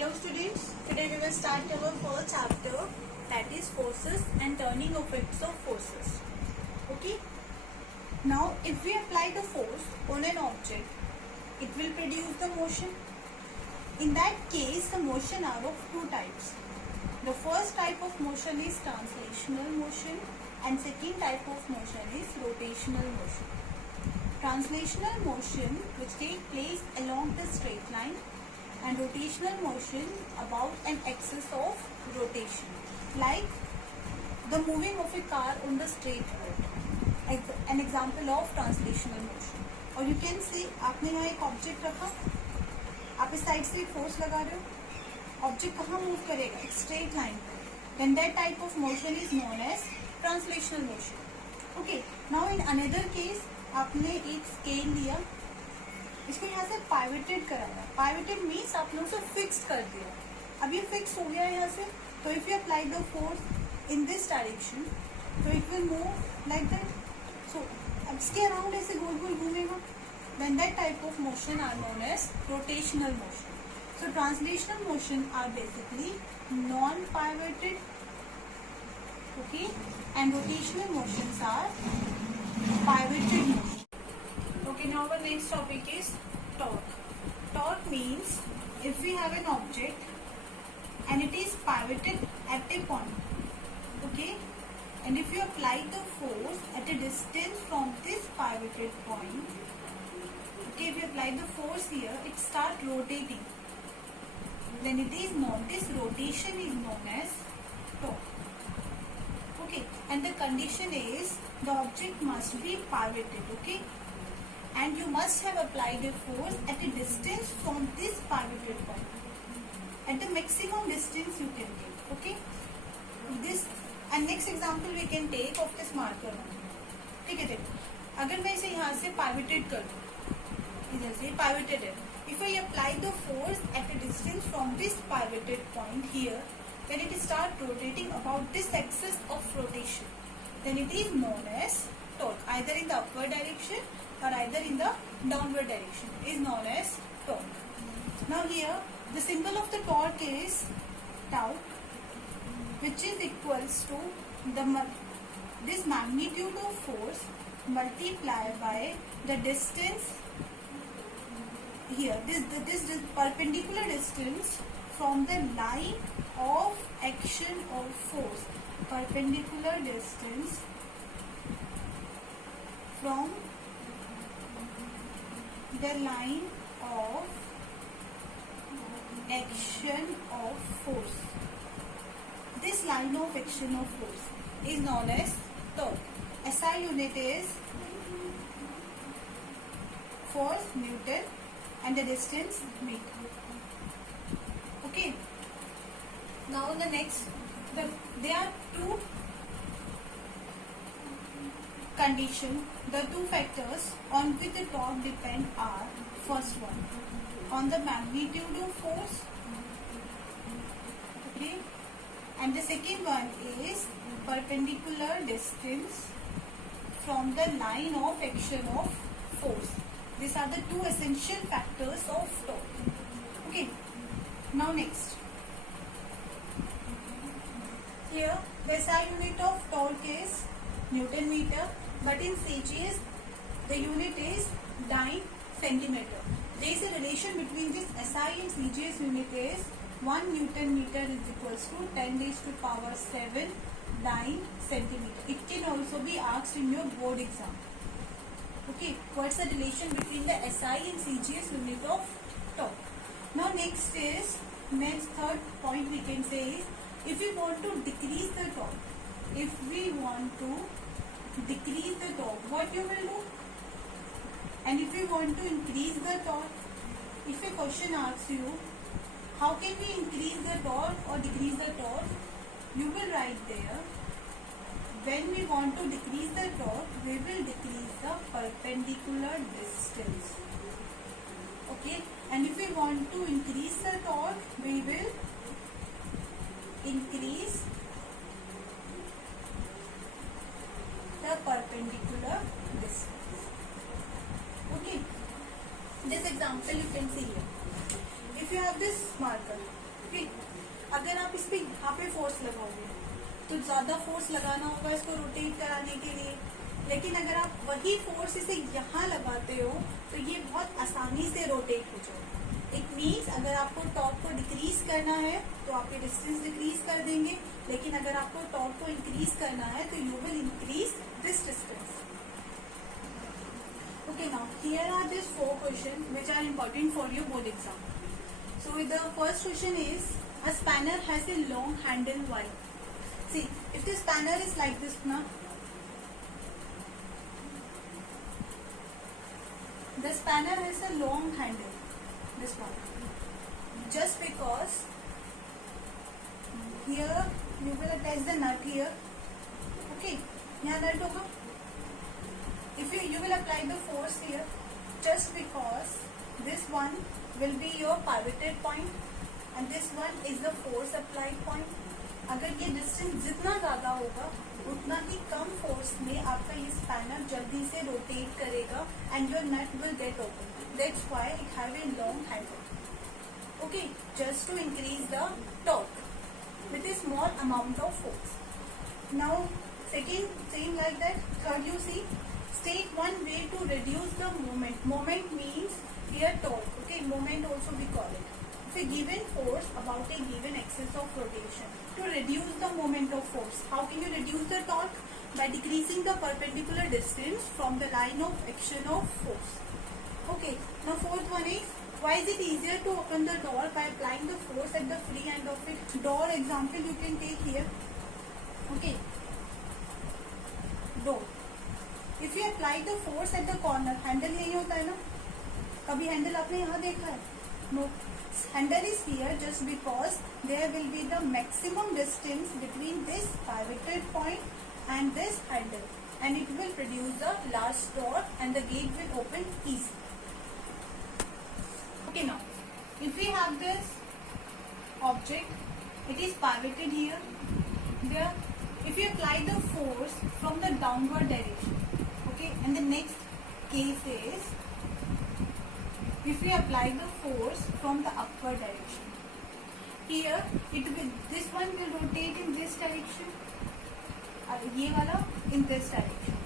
Hello students, today we will start our first chapter, that is forces and turning effects of forces. Okay. Now if we apply the force on an object, it will produce the motion. In that case, the motion are of two types. The first type of motion is translational motion and second type of motion is rotational motion. Translational motion which take place along the straight line and rotational motion about an axis of rotation, like the moving of a car on the straight road, an example of translational motion. और you can see आपने यहाँ एक object रखा, आप इस side से force लगा रहे हो, ऑब्जेक्ट कहाँ मूव करेगा, एक स्ट्रेट लाइन पे, then that type of motion is known as translational motion. Okay, now in another case आपने एक स्केल लिया, इसको यहाँ से पाइवेटेड कराया. पाइवेटेड मीन्स आप लोगों से फिक्स कर दिया. अब ये फिक्स हो गया यहाँ से, तो if you apply the force in this direction तो it will move like that. So अब इसके अराउंड ऐसे गोल गोल घूमेगा. Then that type of motion are known as rotational motion. So translational motion are basically non pivoted, okay, and rotational motions are pivoted motion. Okay, now our next topic is torque. Torque means if we have an object and it is pivoted at a point, okay, and if you apply the force at a distance from this pivoted point, okay, if you apply the force here, it start rotating. Then it is known, this rotation is known as torque. Okay, and the condition is the object must be pivoted, okay, and you must have applied a force at a distance from this pivoted point, at the maximum distance you can take, okay. This and next example we can take of this marker. ठीक है, देखो अगर मैं इसे यहाँ से pivoted कर दूँ, इधर से pivoted है, if I apply the force at a distance from this pivoted point here, then it start rotating about this axis of rotation. Then it is known as torque, either in the upward direction or either in the downward direction is known as torque. Now here the symbol of the torque is tau, which is equals to this magnitude of force multiplied by the distance here, this perpendicular distance from the line of action of force, perpendicular distance from the line of action of force. This line of action of force is known as torque. SI unit is force Newton and the distance meter. Okay. Now the next, there are two conditions, the two factors on which the torque depend are, first one on the magnitude of force, okay, and the second one is perpendicular distance from the line of action of force. These are the two essential factors of torque. Okay. Now next, here the SI unit of torque is Newton meter, but in CGS the unit is dyne centimeter. There is a relation between this SI and CGS unit is 1 Newton meter is equals to 10 raised to power 7 dyne centimeter. It can also be asked in your board exam. Okay, what's the relation between the SI and CGS unit of torque? Now next is, next third point we can say is, if we want to decrease the torque, what you will do? And if we want to increase the torque, if a question asks you, how can we increase the torque or decrease the torque, you will write there, when we want to decrease the torque, we will decrease the perpendicular distance. Okay, and if we want to increase the torque, we will increase the perpendicular distance. Okay, this example you can see here. If you have this marker, ठीक, अगर आप इस पे यहाँ पे force लगाओगे तो ज्यादा फोर्स लगाना होगा इसको रोटेट कराने के लिए, लेकिन अगर आप वही फोर्स इसे यहाँ लगाते हो तो ये बहुत आसानी से रोटेट हो जाएगा। इट मीन्स अगर आपको टॉर्क को डिक्रीज करना है तो आप ये डिस्टेंस डिक्रीज कर देंगे, लेकिन अगर आपको टॉर्क को इंक्रीज करना है तो you will increase this distance. Okay, now here are these 4 questions which are important for your board exam. So the first question is, a spanner has a long handle. Why? See, if the spanner is like this now, the spanner has a long handle, this one, just because here you will attach the nut here. Okay, यहाँ nut होगा. If you will apply the force here, just because this one will be your pivoted point and this one is the force applied point. अगर ये distance जितना ज्यादा होगा उतना ही कम force में आपका ये स्पैनर जल्दी से रोटेट करेगा and your nut will get open. That's why it have a long handle. Okay, just to increase the torque with a small amount of force. Now second, same like that. Third, you see, state one way to reduce the moment. Moment means here torque. Okay, moment also we call it. If a given force about a given axis of rotation, to reduce the moment of force, how can you reduce the torque? By decreasing the perpendicular distance from the line of action of force. Okay, now fourth one is, why is it easier to open the door by applying the force at the free end of it? Door example you can take here. Okay, door. If you apply the force at the corner, handle यही होता है ना, कभी handle आपने यहाँ देखा है? No. Handle is here just because there will be the maximum distance between this pivoted point and this handle, and it will produce the large torque and the gate will open easily. Okay, now if we have this object, it is pivoted here. There, if you apply the force from the downward direction, okay, and the next case is if we apply the force from the upward direction. Here it will, this one will rotate in this direction, ये वाला in this direction.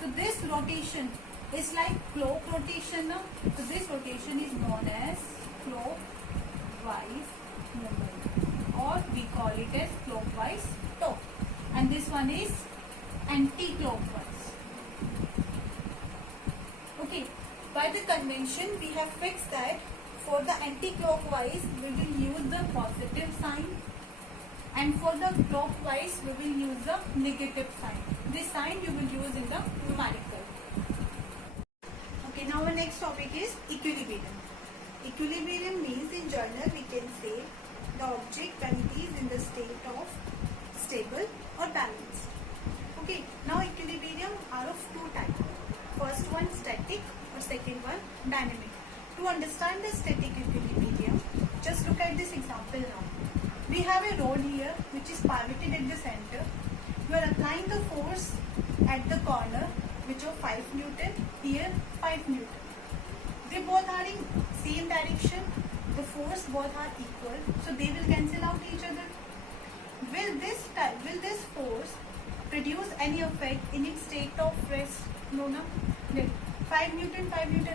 So this rotation is like clock rotation now. So this rotation is known as clockwise movement, or we call it as clockwise torque, and this one is anti-clockwise. Okay, by the convention we have fixed that for the anti-clockwise we will use the positive sign and for the clockwise we will use the negative sign. This sign you will use in the numerical. Okay, now our next topic is equilibrium. Equilibrium means in general we can say the object when it is in the state of stable or balance. Okay, now equilibrium are of two types. First one static or second one dynamic. To understand the static equilibrium, just look at this example now. We have a rod here which is pivoted at the center. You are applying the force at the corner which of 5 Newton, here 5 Newton. They both are in same direction. The force both are equal, so they will cancel out each other. Will this force produce any effect in its state of rest? No, ना. 5 Newton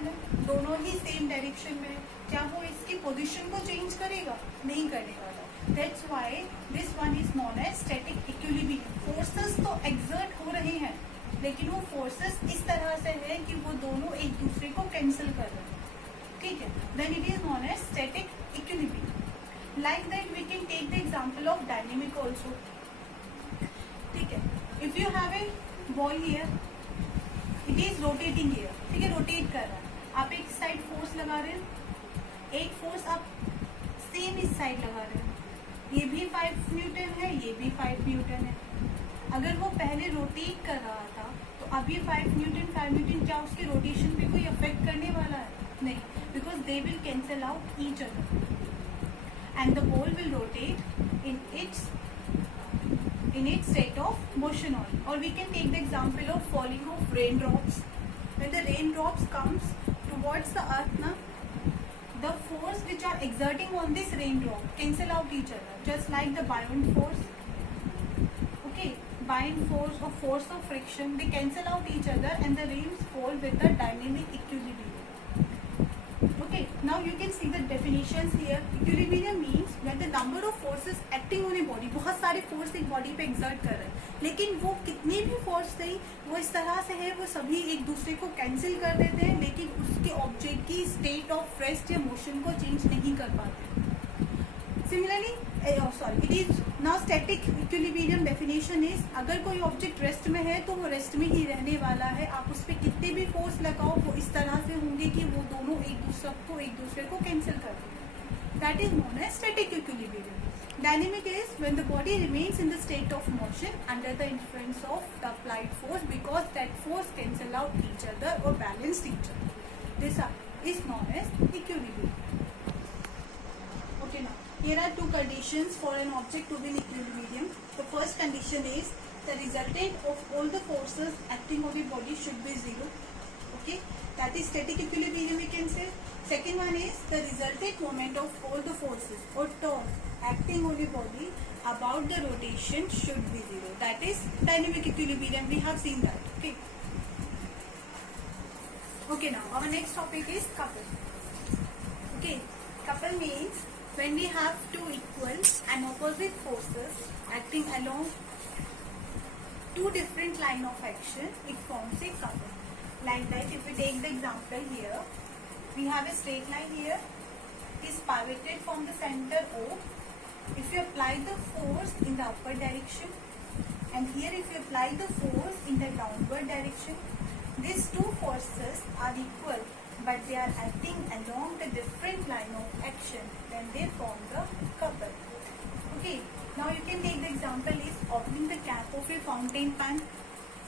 है, दोनों ही same direction में है, क्या वो इसकी position को change करेगा? नहीं करने वाला. That's why this one is known as static equilibrium. Forces तो exert हो रहे हैं, लेकिन वो forces इस तरह से है कि वो दोनों एक दूसरे को कैंसिल कर रहे हैं. ठीक है, then it is known as static equilibrium. Like that we can take the example of dynamic also. ठीक है, if you have a ball here, it is rotating here. ठीक है, रोटेट कर रहा है, आप एक साइड फोर्स लगा रहे हैं, एक फोर्स आप सेम इस साइड लगा रहे हैं, ये भी 5 न्यूटन है, ये भी 5 न्यूटन है. अगर वो पहले रोटेट कर रहा था तो अब ये 5 न्यूटन क्या उसके रोटेशन पे कोई अफेक्ट करने वाला है? नहीं, because they will cancel out each other and the ball will rotate in its state of motion only. Or we can take the example of falling of raindrops. When the raindrops comes towards the earth, na, the force which are exerting on this raindrop cancel out each other, just like the buoyant force. Okay, buoyant force or force of friction, they cancel out each other and the rains fall with the dynamic equilibrium. Okay, now you can see the definitions here. Equilibrium means when the number of forces acting on a body, बहुत सारे force एक body पे exert कर रहे हैं, लेकिन वो कितनी भी force नहीं, वो इस तरह से है, वो सभी एक दूसरे को cancel कर देते हैं, लेकिन उसके object की state of rest या motion को change नहीं कर पाते. Similarly, it is now static equilibrium definition is अगर कोई object rest में है तो वो rest में ही रहने वाला है. आप उस पर कितने भी force लगाओ वो इस तरह से होंगे कि वो दोनों एक दूसरे को cancel कर देंगे. That is known as static equilibrium. Dynamic is when the body remains in the state of motion under the influence of the applied force because that force cancel out each other or balance each other. This is known as equilibrium. Okay, now here are two conditions for an object to be in equilibrium. The first condition is the resultant of all the forces acting on the body should be zero. Okay, that is static equilibrium we can say. Second one is the resultant moment of all the forces or torque acting on the body about the rotation should be zero. That is dynamic equilibrium. We have seen that. Okay. Okay, now our next topic is couple. Okay, couple means when we have two equal and opposite forces acting along two different line of action, it forms a couple. Like that, if we take the example here, we have a straight line here, it is pivoted from the center O. If you apply the force in the upward direction, and here if you apply the force in the downward direction, these two forces are equal, but they are acting along the different line of action, then they form the couple. Okay, now you can take the example is opening the cap of a fountain pen.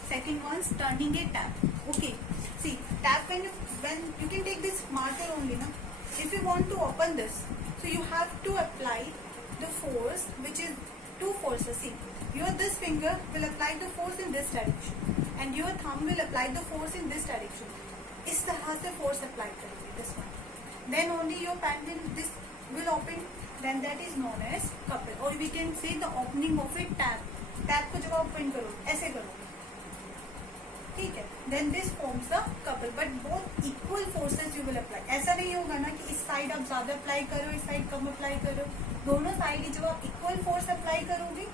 Second one is turning a tap. Okay, see tap when you can take this marker only now. If you want to open this, so you have to apply the force, which is two forces. See, your this finger will apply the force in this direction, and your thumb will apply the force in this direction. इस तरह से force apply करेंगे this one. Then only your pen will open. Then that is known as couple. Or we can say the opening of a tap. Tap को जब आप open करो, ऐसे करो, ठीक है. Then this forms the couple. But both equal forces you will apply. ऐसा नहीं होगा ना कि इस side आप ज़्यादा apply करो, इस side कम apply करो. दोनों side जब आप equal force apply करोगे,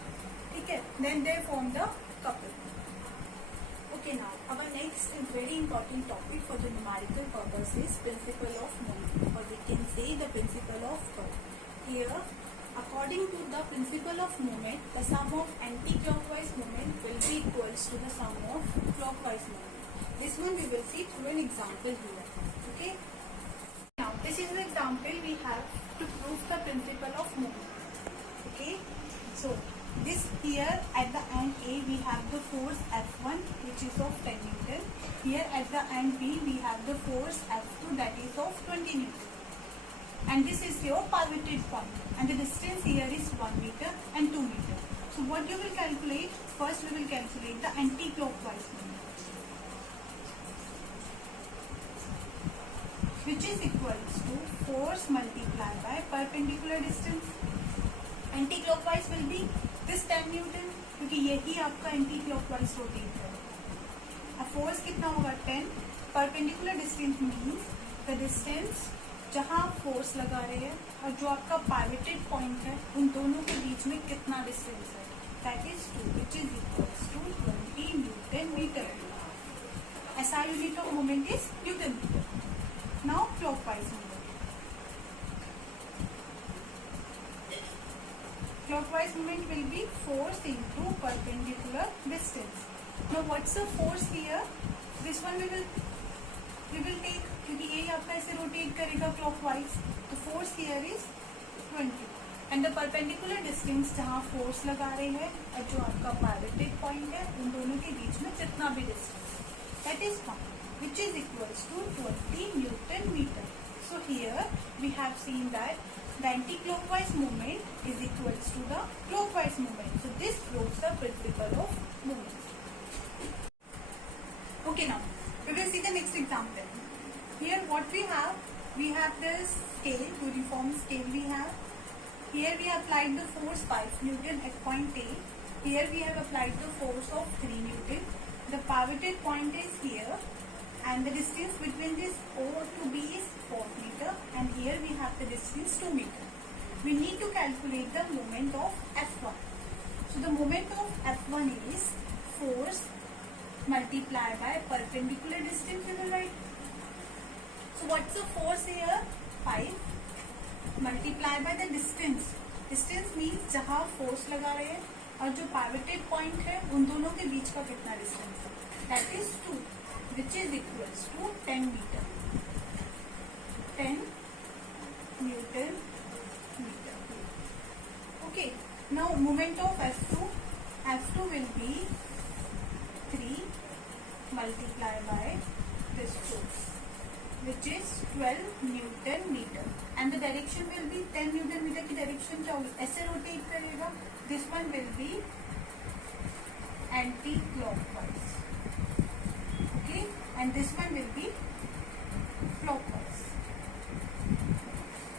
ठीक है, then they form the couple. Okay, now our next and very important topic for the numerical purpose is principle of moment, or we can say the principle of torque. Here, according to the principle of moment, the sum of anti-clockwise moment will be equals to the sum of clockwise moment. This one we will see through an example here. Okay. Now this is the example we have to prove the principle of moment. Okay. So this here at the end A we have the force F1 which is of 10 Newton. Here at the end B we have the force F2 that is of 20 Newton. And this is your pivoted point. And the distance here is 1 meter and 2 meter. So what you will calculate? First we will calculate the anti-clockwise moment, which is equals to force multiplied by perpendicular distance. Anti-clockwise will be this 10 Newton, क्योंकि यही आपका anti-clockwise rotate है. अब force कितना होगा 10. Perpendicular distance means the distance जहाँ आप force लगा रहे हैं और जो आपका पाइवटेड पॉइंट है उन दोनों के बीच में कितना डिस्टेंस है. That is 2 which is equals to 20 newton metre. SI unit of moment is newton metre. Now clockwise moment. Clockwise moment will be force into perpendicular distance. Now what's the force here? This one we will take, क्योंकि ये आपका ऐसे rotate करेगा clockwise, तो force here is 20 and the perpendicular distance जहाँ force लगा रहे हैं और जो आपका पाइवटेड पॉइंट है उन दोनों के बीच में जितना भी distance, that is found which is equals to 20 newton metre. So here we have seen that the anti-clockwise movement is equals to the clockwise movement. So this proves the principle of movement. Okay, now we will see the next example. Here what we have, we have this scale, uniform scale we have. Here we have applied the force 5 Newton at point A. Here we have applied the force of 3 Newton. The pivoted point is here and the distance between this O to B is 4 meter, and here we have the distance 2 meter. We need to calculate the moment of F1. So the moment of F1 is force multiplied by perpendicular distance we will write. So what's the force here? 5 multiplied by the distance. Distance means जहाँ force लगा रहे हैं और जो pivoted point है उन दोनों के बीच का कितना distance है? That is 2, which is equals to 10 meter. 10 Newton meter. Okay. Now moment of F2. F2 will be 3 multiplied by this force, which is 12 Newton meter, and the direction will be 10 Newton meter की direction क्या होगी? ऐसे rotate करेगा. This one will be anti-clockwise. Okay, and this one will be clockwise.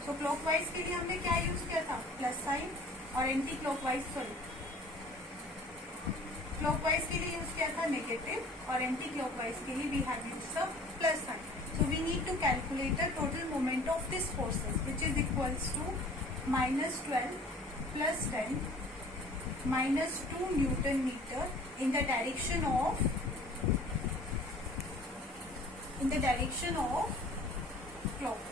So clockwise के लिए हमने क्या use किया था? Plus sign, और anti-clockwise clockwise के लिए use किया था negative, और anti-clockwise के लिए we have used the plus sign. So we need to calculate the total moment of this forces, which is equals to minus 12 plus 10 minus 2 Newton meter in the direction of clockwise.